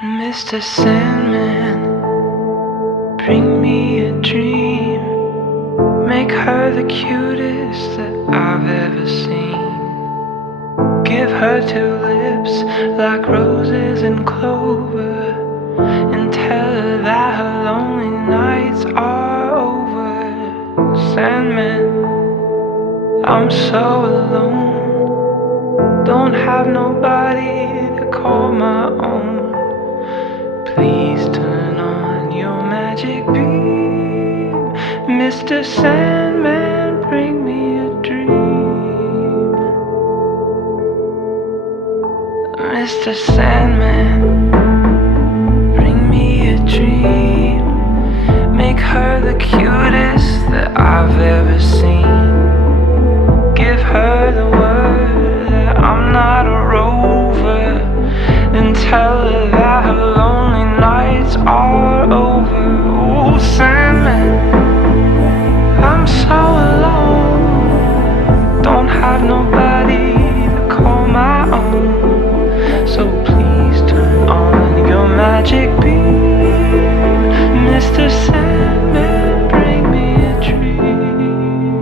Mr. Sandman, bring me a dream. Make her the cutest that I've ever seen. Give her two lips like roses and clover, and tell her that her lonely nights are over. Sandman, I'm so alone, don't have nobody to call my own. Please turn on your magic beam. Mr. Sandman, bring me a dream. Mr. Sandman, bring me a dream. Make her the cutest that I've ever seen. Give her the word that I'm not a rover, and tell her that her lonely nights are over. Oh, Sandman, I'm so alone, don't have nobody to call my own. So please turn on your magic beam. Mr. Sandman, bring me a dream.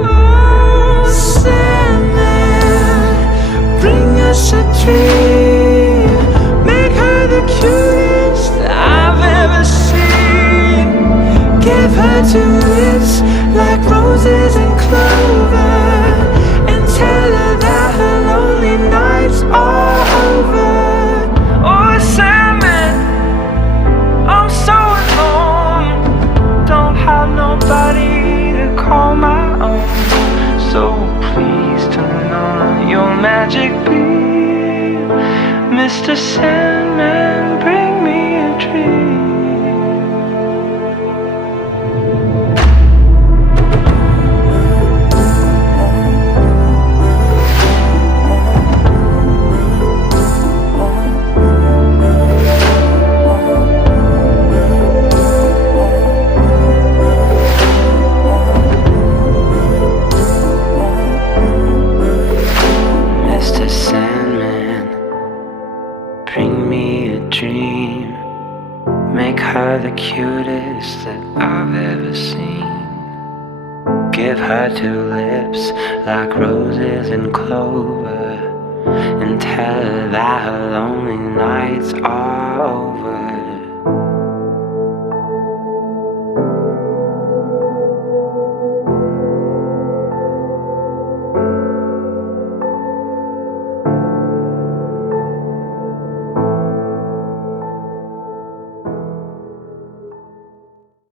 Oh, Sandman, bring us a dream. Make her the cutest that I've ever seen. Give her two lips like roses and clover, and tell her that her lonely nights are over. Oh, Sandman, I'm so alone, don't have nobody to call my own. So please turn on your magic beam. Mr. Sandman, bring me a dream. Mr. Sandman, bring me a dream. Make her the cutest that I've ever seen. Give her two lips like roses and clover, and tell her that her lonely nights are over.